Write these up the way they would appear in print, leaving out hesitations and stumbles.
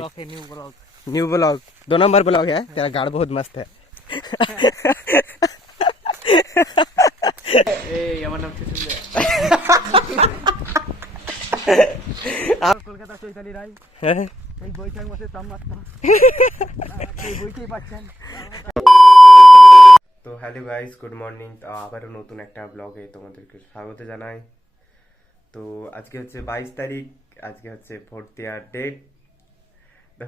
New blog 2 number blog है। तेरा गाड़ बहुत मस्त है। কলকাতা চৈতালি রায় এই বৈশাখ মাসে তাপমাত্রা বুঝতেই পারছেন। তো হ্যালো গাইস, গুড মর্নিং। আবারও নতুন একটা ব্লগে তোমাদেরকে স্বাগত জানাই। তো আজকে হচ্ছে 22 তারিখ, আজকে হচ্ছে ভোট দেওয়ার ডেট। তো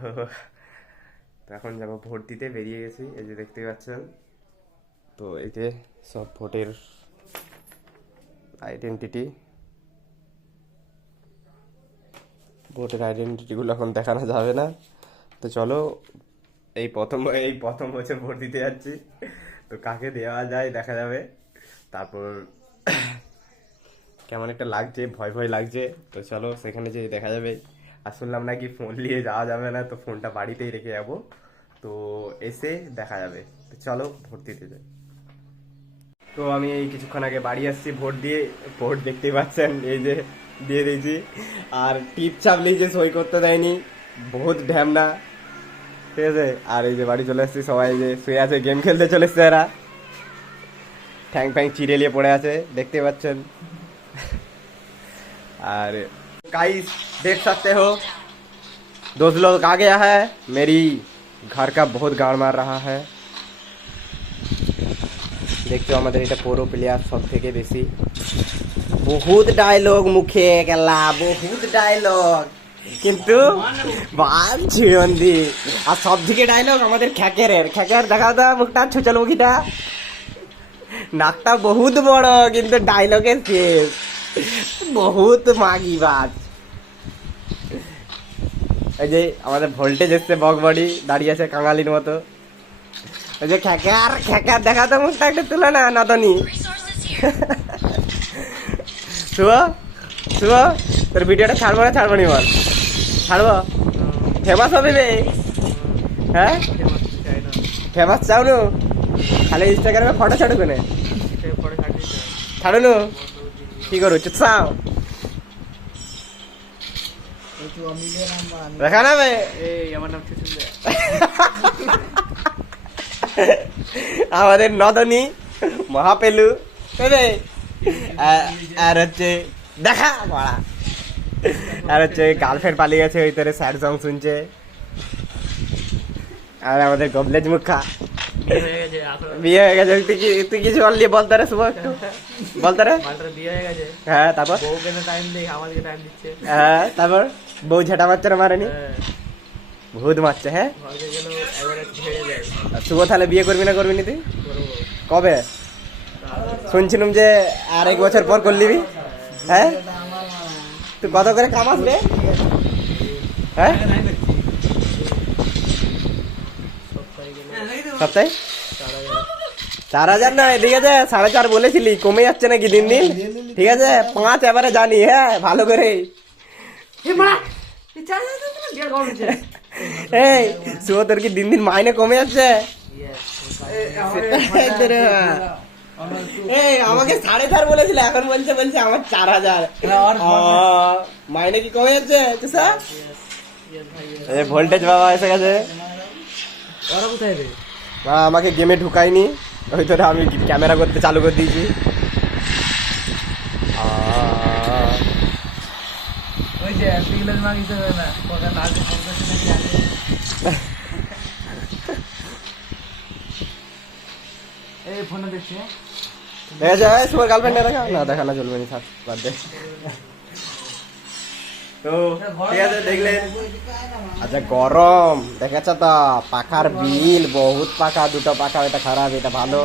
এখন যাবো ভোট দিতে, বেরিয়ে গেছি, এই যে দেখতে পাচ্ছেন। তো এই যে সব ভোটের আইডেন্টিটি, ভোটের আইডেন্টিটিগুলো এখন দেখানো যাবে না। তো চলো, এই প্রথম বছর ভোট দিতে যাচ্ছি, তো কাকে দেওয়া যায় দেখা যাবে। তারপর কেমন একটা লাগছে, ভয় ভয় লাগছে। তো চলো সেখানে যেয়ে দেখা যাবে। আর শুনলাম নাকি ফোন নিয়ে যাওয়া যাবে না, তো ফোনটা বাড়িতেই রেখে যাবো। তো এসে দেখা যাবে। তো চলো ভোট দিতে যাই। তো আমি এই কিছুক্ষণ আগে বাড়ি আসছি ভোট দিয়ে। ভোট দেখতেই পাচ্ছেন, এই যে দিয়ে দিয়েছি। আর টিপ চাপলি যে সই করতে দেয়নি, বহুত ঢ্যামনা, ঠিক আছে। আর এই যে বাড়ি চলে এসেছি, সবাই যে শুয়ে আছে, গেম খেলতে চলে এসছে এরা, ঠ্যাং ফ্যাং চিড়ে নিয়ে পড়ে আছে, দেখতে পাচ্ছেন। और गाइस देख सकते हो, दोस्त लोग आ गया है। मेरी घर का बहुत गाड़ मार रहा है। देखते हो हमारे এটা পুরো প্লেয়ার সব থেকে বেশি, বহুত ডায়লগ মুখে গেলা, বহুত ডায়লগ, কিন্তু বাল ছিড়ন্দি। আর সব থেকে ডায়লগ আমাদের খ্যাকের দেখাও দা মুখটা, ছুচল মুখিটা, নাকটা বহুত বড়, কিন্তু ডায়লগের শেষ, বহুত মাগি বাজ। এই যে আমাদের ভোল্টেজ এসছে, বক বডি দাঁড়িয়ে আছে কাঙালির মতো। ওই যে খ্যাকার দেখা তো মুখটা একটু তুলে না, নাদনি। শুভ তোর ভিডিওটা ছাড়বো না ছাড়বো নি বল? ছাড়বো, ফেমাস হবে রে। হ্যাঁ ফেমাস চাও নু, খালি ইনস্টাগ্রামে ফটো ছাড়ু কেনে, ছাড়ু নু, কি করু চুপ চাও দেখা না বে। আমার নাম আমাদের নদনী মহাপেলু, আর হচ্ছে দেখা পড়া, আর হচ্ছে গার্লফ্রেন্ড পালিয়ে গেছে, ওই তোরে স্যাড সং শুনছে। আর আমাদের গবলেজ মুখা বিয়ে হয়ে গেছে। তুই কিছু বললি, বলতে রে শুভ, একটু বলতে রে। হ্যাঁ তারপর হ্যাঁ তারপর বউ ঝেটা মারছে না, মারেনি, ভূত মারছে। হ্যাঁ শুভ তাহলে বিয়ে করবি না করবি না তুই? কবে? শুনছিলাম যে আর 1 বছর পর করলিবি। হ্যাঁ তুই কত করে কামাস রে? হ্যাঁ সপ্তাহে 4,000 না, ঠিক আছে 4.5 বলেছিলি, কমে যাচ্ছে নাকি দিন দিন? ঠিক আছে 5 এবারে জানি। হ্যাঁ ভালো করে। এই শুভ তোর কি দিন দিন মাইনে কমে যাচ্ছে? এই আমাকে 4.5 বলেছিল, এখন বলছে আমার 4,000 মাইনে কি কমে যাচ্ছে? ভোল্টেজ বাবা এসে গেছে। আমাকে গেমে ঢুকায়নি, ওই তোরা আমি ক্যামেরা করতে চালু করে দিয়েছি। তোমার গার্লফ্রেন্ড দেখা না, দেখানো চলবে না, থাক বাদ দে। তো ঠিক আছে দেখলেন। আচ্ছা গরম দেখেছ তো, পাখার বিল বহুত, পাখা 2টা পাখা, এটা খারাপ এটা ভালো,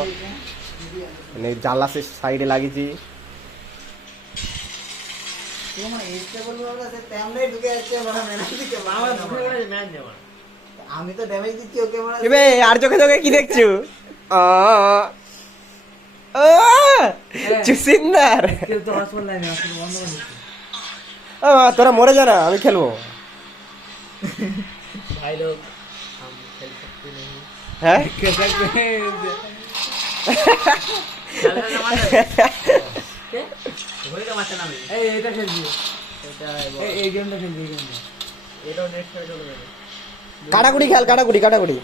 মানে জানলা সাইডে লাগিয়েছি। আমি তো ড্যামেজ দিচ্ছি ওকে। আর চোখে চোখে কি দেখছো? চুসিন্দার, তোরা মরে যা না, আমি খেলবো। হ্যাঁ কাটাকুটি খেয়াল, কাটাকুটি কাটাকুটি।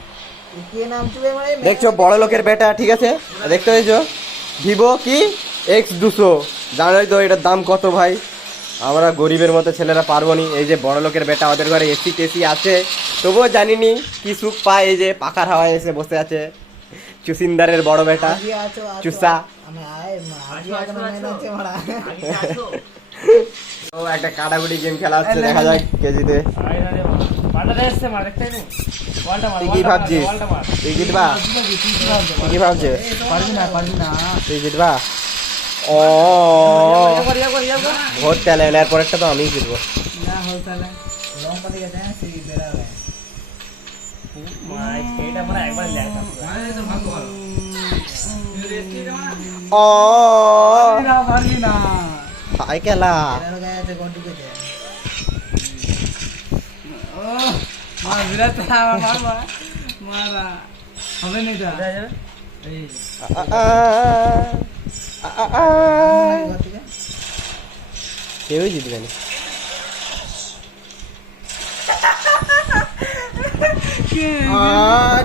কে নাম চুবে মানে দেখছো বড় লোকের বেটা, ঠিক আছে? দেখতে পেয়েছো ভিভো কি X200, জানোই তো এটার দাম কত ভাই। আমরা গরিবের মতো ছেলেরা পারবো নি। এই যে বড় লোকের বেটা, ওদের ঘরে এসি টেসি আছে, তবুও জানিনি কি সুখ পায়। এই যে পাখার হাওয়ায় এসে বসে আছে চুসিন্দারের বড় বেটা চুসা। আমি আয় আজি আগে মনে আছে মারা ও একটা কাটাকুটি গেম খেলা হচ্ছে, দেখা যাক কে জিতে। তুই কি ভাবছিস? তুই জিতবা? তুই কি ভাবছিস? পারবি না তুই জিতবা? ও ভোট তেলে এর পরেরটা তো আমিই জিতবো। না হল তাহলে লঙ্কা দিকে দেন সি বেরাবে ও না পারবি না হাই খেলা। বেরাবে গায়ে গন্ডি কেটে ও মা বিরাট মারবা মারা হবে না এটা এই কেউই জিতবে না।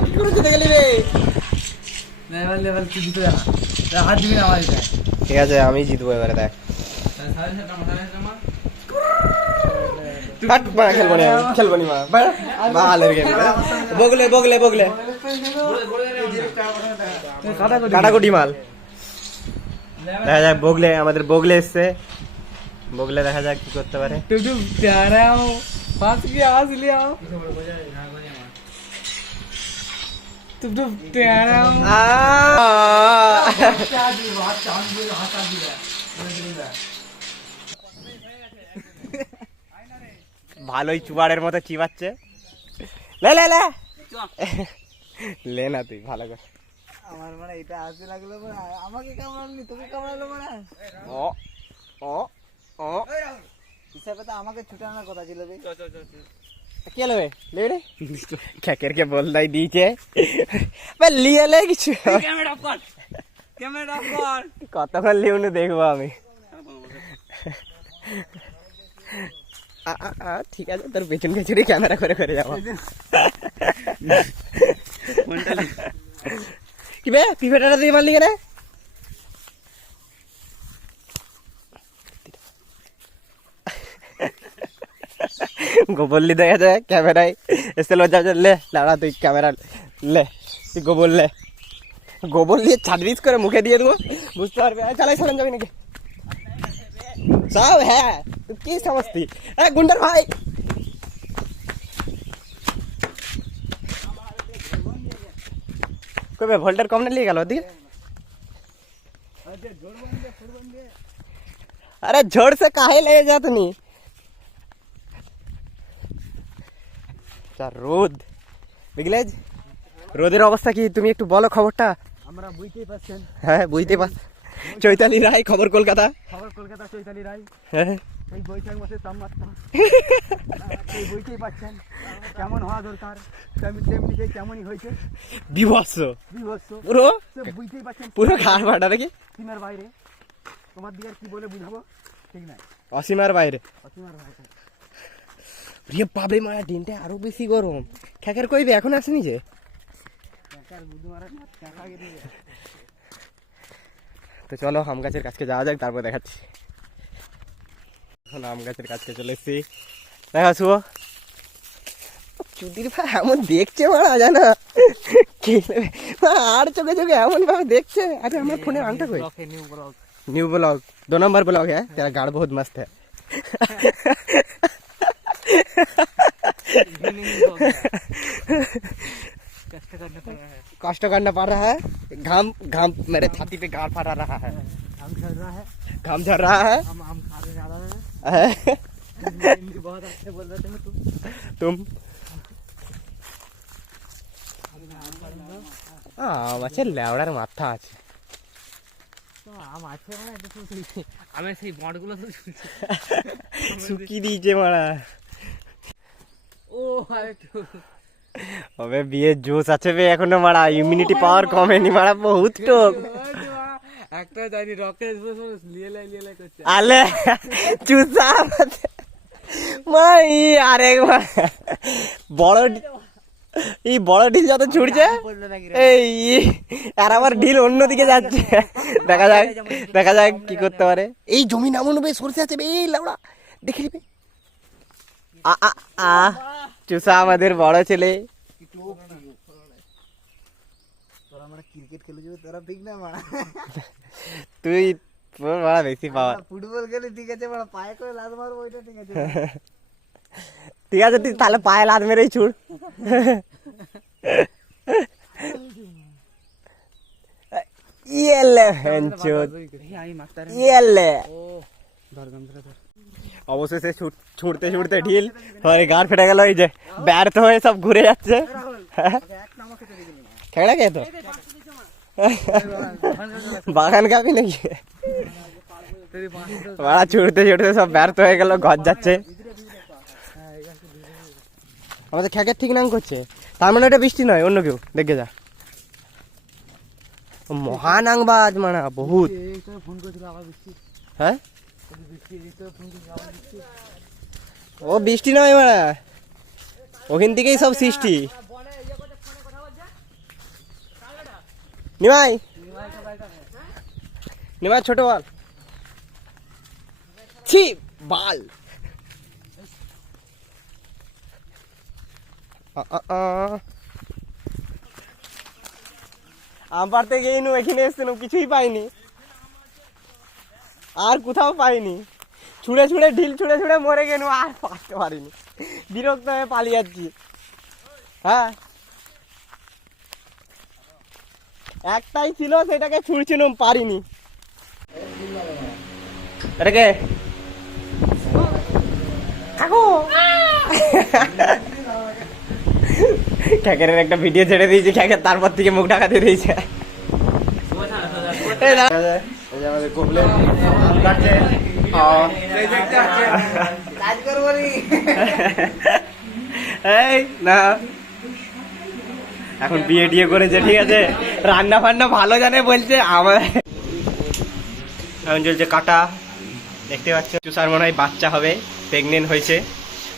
কি করে জিতে গেলি রে? লেভেল কি দিতে জানা হাত দিবি না আমার এটা ঠিক আছে আমি জিতবো এবারে, দেখ। হাট মারা খেলবো না, খেলবো নি মা বালের গেম। বগলে বগলে বগলে কাটাকুটি মাল। দেখা যাক বগলে, আমাদের বগলে এসছে। বগলে দেখা যাক কি করতে পারে। तुम जा रहा हूँ पास की आवाज लिया तुम जा रहा हूँ ভালোই চুবাড়ের মতো চিবাচ্ছে। লে লে লে লে না তুই ভালো করে। আমার মানে এটা আসতে লাগলো আমাকে কামড়ালি তোকে কামড়ালো মানে ও ও ও হিসাবে তো আমাকে ছুটানোর কথা ছিল বে কে লেবে লেবে রে খেকের কে বলদাই দিয়েছে ভাই লিয়ে লে কিছু। ক্যামেরা অফ কর ক্যামেরা অফ কর কতক্ষণ লিউনু দেখবো আমি। ঠিক আছে তোর পেছন পেছনই ক্যামেরা করে করে যাবো। কি বে পিফেটাটা দিয়ে মারলি কেন? গোবরলি দেখা যায় ক্যামেরায় এসে লজ্জা লে লাড়া তুই ক্যামেরা লে, তুই গোবর লে, গোবর নিয়ে ছাড়বিস করে মুখে দিয়ে দেবো, বুঝতে পারবে। চালাই সরান যাবি নাকি সব? হ্যাঁ তুই কি সমস্তি গুন্ডার ভাই। কবে ভোল্টার কম না লিয়ে গেল ওদিকে? अरे जोर से काहे ले जात नी রোদ বিগলেজ, রোদের অবস্থা কি তুমি একটু বলো খবরটা। আমরা বুঝতেই পারছেন, হ্যাঁ বুঝতে পারছ। চৈতালি রায় খবর কলকাতা, খবর কলকাতা চৈতালি রায় হ্যাঁ এই বৈশাখ মাসের তাপমাত্রা এই বুঝতেই পারছেন কেমন হওয়া দরকার, তেমনি যে কেমনই হয়েছে বিভৎস বিভৎস পুরো, বুঝতেই পারছেন পুরো ঘাড় ফাটা নাকি সীমার বাইরে। তোমার দিকে আর কি বলে বুঝাবো ঠিক নাই, অসীমার বাইরে। সীমার বাইরে রে বাবরে মারা দিনটা আরো বেশি গরম। খেকের কইবে এখন আসেনি যে তো চলো আম গাছের কাছকে যাওয়া যাক, তারপর দেখাচ্ছি। এখন আম গাছের কাছকে চলে এসছি, দেখা শুভ চুদির ভাই এমন দেখছে মারা জানা আর চোখে চোখে এমন ভাবে দেখছে। আরে আমার ফোনের আংটা কই? न्यू ब्लॉग 2 नंबर ब्लॉग है तेरा, गाड़ बहुत मस्त है। कष्ट करना पड़ रहा है, घाम घाम मेरे छाती पे गाड़ फटा रहा है, आम झड़ रहा है, घाम झड़ रहा है। हम आम खाने जा रहे हैं हिंदी बहुत अच्छे बोल रहे थे तुम আম আছে লেওড়ার মাথা আছে। আম আছে মানে আমি সেই বড়গুলো তো শুকি দিয়েছে মারা। ও আরেকটু হবে বিয়ে জোশ আছে বে এখনো মারা, ইমিউনিটি পাওয়ার কমেনি মারা, বহুত টোক। একটা জানি রকেট লিয়ে লাই করছে আলে চুসা মাই আরেক বড় এই বড় ঢিল যত ছুটছে এই আর আমার ঢিল অন্যদিকে যাচ্ছে। দেখা যাক কি করতে পারে। এই জমি নামুন বে, সরষে আছে বে, এই লাউড়া দেখে নিবে। চুষা আমাদের বড় ছেলে। তোরা আমরা ক্রিকেট খেলে যাবে, তোরা ঠিক না মারা। তুই বড় বেশি পাওয়ার। ফুটবল খেলে ঠিক আছে, মারা পায়ে করে লাত মারবো ওইটা ঠিক আছে। ঠিক আছে, তুই তাহলে পায়ে লাত মেরেই ছুড়। ইয়েলে হেনচোদ ইয়েলে। অবশেষে ছুটতে ছুটতে ঢিল গাড় ফেটে গেল। এই যে ব্যর্থ হয়ে সব ঘুরে যাচ্ছে। খেলা কে তো বাগান খাবি নাকি? ছুটতে ছুটতে সব ব্যর্থ হয়ে গেল, ঘর যাচ্ছে। আমাদের খেকের ঠিক নাম করছে, তার মানে এটা বৃষ্টি নয়, অন্য কেউ। দেখে যা, মহান আংবাজ মানা বহুত। হ্যাঁ ও বৃষ্টি নয় মানা, ওখান থেকেই সব সৃষ্টি। নিমাই নিমাই ছোট বল, ছি বাল। আম পাড়তে গিয়ে এখানে এসছিলাম, কিছুই পাইনি, আর কোথাও পাইনি। ছুঁড়ে ছুঁড়ে ঢিল ছুঁড়ে ছুঁড়ে মরে গেল, আর পারতে পারিনি, বিরক্ত হয়ে পালিয়ে যাচ্ছি। হ্যাঁ একটাই ছিল, সেটাকে ছুঁড়ছিলাম, পারিনি। এটাকে খ্যাকের একটা ভিডিও ছেড়ে দিয়েছি, খ্যাকের তারপর থেকে মুখ ঢাকাতে দিয়েছে। আমাদের কোপলে আম কাটছে। এই না এখন বিয়ে টিয়ে করেছে, ঠিক আছে, রান্না ফান্না ভালো জানে বলছে। আমার এখন চলছে কাটা, দেখতে পাচ্ছ। চুষার মনে হয় বাচ্চা হবে, প্রেগনেন্ট হয়েছে।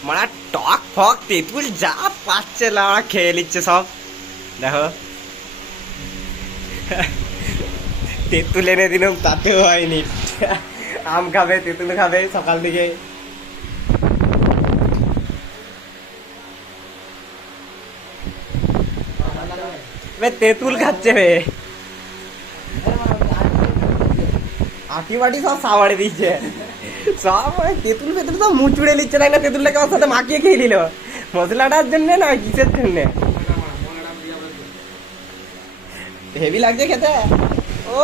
মানে টক ফক তেঁতুল যা পাচ্ছে লাড়া খেয়ে নিচ্ছে সব। দেখো তেঁতুল এনে দিলাম, তাতেও হয়নি। আম খাবে, তেঁতুল খাবে সকাল থেকে। তেঁতুল খাচ্ছে বে, আটি বাটি সব সাবাড়ে দিচ্ছে সব। তেঁতুল ফেতুল সব মুচুড়ে নিচ্ছে, তাই না? তেঁতুলটাকে ওর সাথে মাখিয়ে খেয়ে নিল, মশলাটার জন্য না কিসের জন্য। হেভি লাগছে খেতে। ও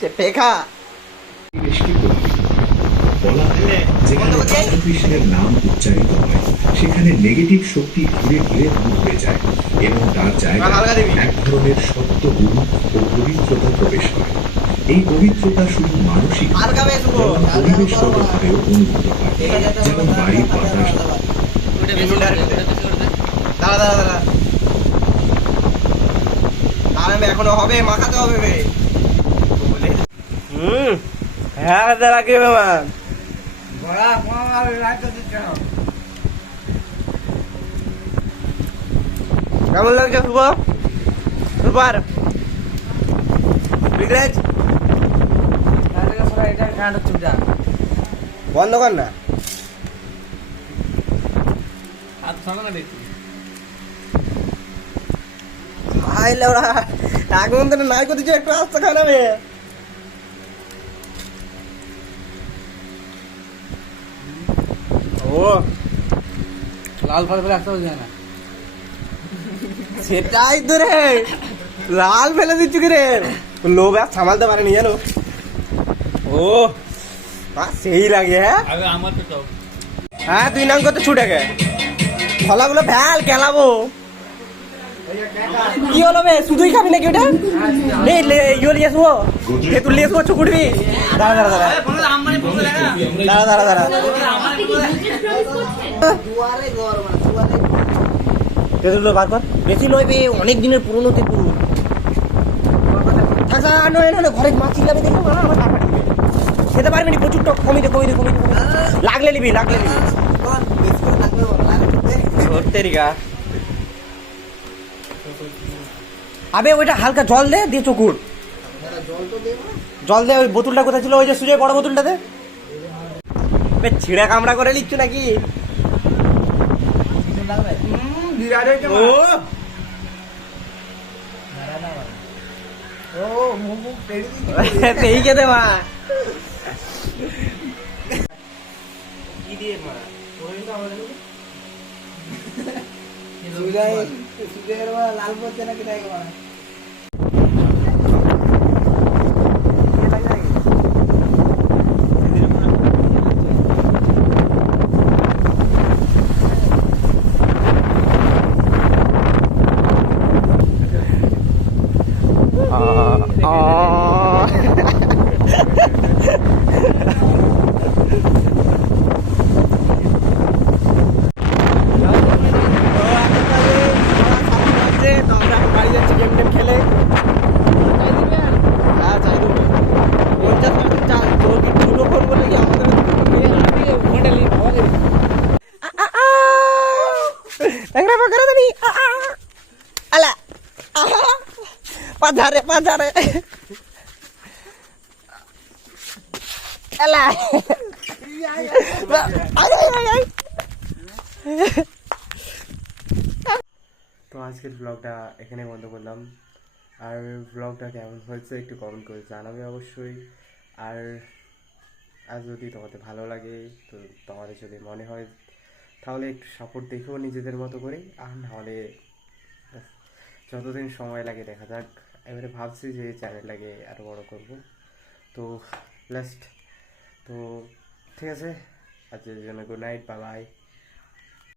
চেপে খা। বলা হয় যেখানে কৃষ্ণের নাম উচ্চারিত হয় সেখানে নেগেটিভ শক্তি ধীরে ধীরে দূর হয়ে যায় এবং তার জায়গায় এক ধরনের সত্য গুণ ও পবিত্রতা প্রবেশ করে। এই পবিত্রতা শুধু মানসিক পরিবেশগতভাবেও অনুভূত হয়, যেমন বাড়ির বাতাস। এখনো হবে, মাখাতে হবে। হ্যাঁ রাখবে মা। কেমন লাগছে শুভ? সুপার বন্ধ কর না, এখন তো নাই করতেছ, একটু আস্তে খাওয়াবে। ও লাল ফল ফেলে আসতে যায় না, সেটাই তো রে, লাল ফেলে দিচ্ছ কি রে? লোভ আর সামালতে পারেনি জানো। ও সেই লাগে। হ্যাঁ তুই নাম করতে ছুটে গে ফলাগুলো ভ্যাল খেলাবো। কি হলো বে, শুধুই খাবি নাকি ওটা? ইয়ে নিয়ে আসবো, তেঁতুল নিয়ে আসবো, চুকুড়বি। দাঁড়া দাঁড়া দাঁড়া দাঁড়া দাঁড়া দাঁড়া, তেঁতুল বার কর। বেশি নয় বে, অনেক দিনের পুরনো তেঁতুল। ঘরে মাছ চিল্লাবে, দেখো খেতে পারবি না, প্রচুর টক। কমিতে কমিতে কমিতে লাগলে নিবি, লাগলে নিবি। ধরতে রিগা আবে ওইটা হালকা জল দে দিয়ে চকুর জল দে। ওই বোতলটা কোথায় ছিল? ওই যে সুজয় বড় বোতলটা দে। ছিঁড়া কামড়া করে নিচ্ছ নাকি? এই কে দে মা কি দিয়ে মা লাল পড়ছে না কি Padare, padare. Alah. Ay. তো আজকের ব্লগটা এখানে বন্ধ করলাম। আর ব্লগটা কেমন হয়েছে একটু কমেন্ট করে জানাবে অবশ্যই। আর যদি তোমাদের ভালো লাগে, তো তোমাদের যদি মনে হয় তাহলে একটু সাপোর্ট দেখো নিজেদের মতো করে। আর নাহলে যতদিন সময় লাগে দেখা যাক। এবারে ভাবছি যে চ্যানেলটাকে আরও বড় করব। তো লাস্ট তো ঠিক আছে, আজকের জন্য গুড নাইট, বাই বাই।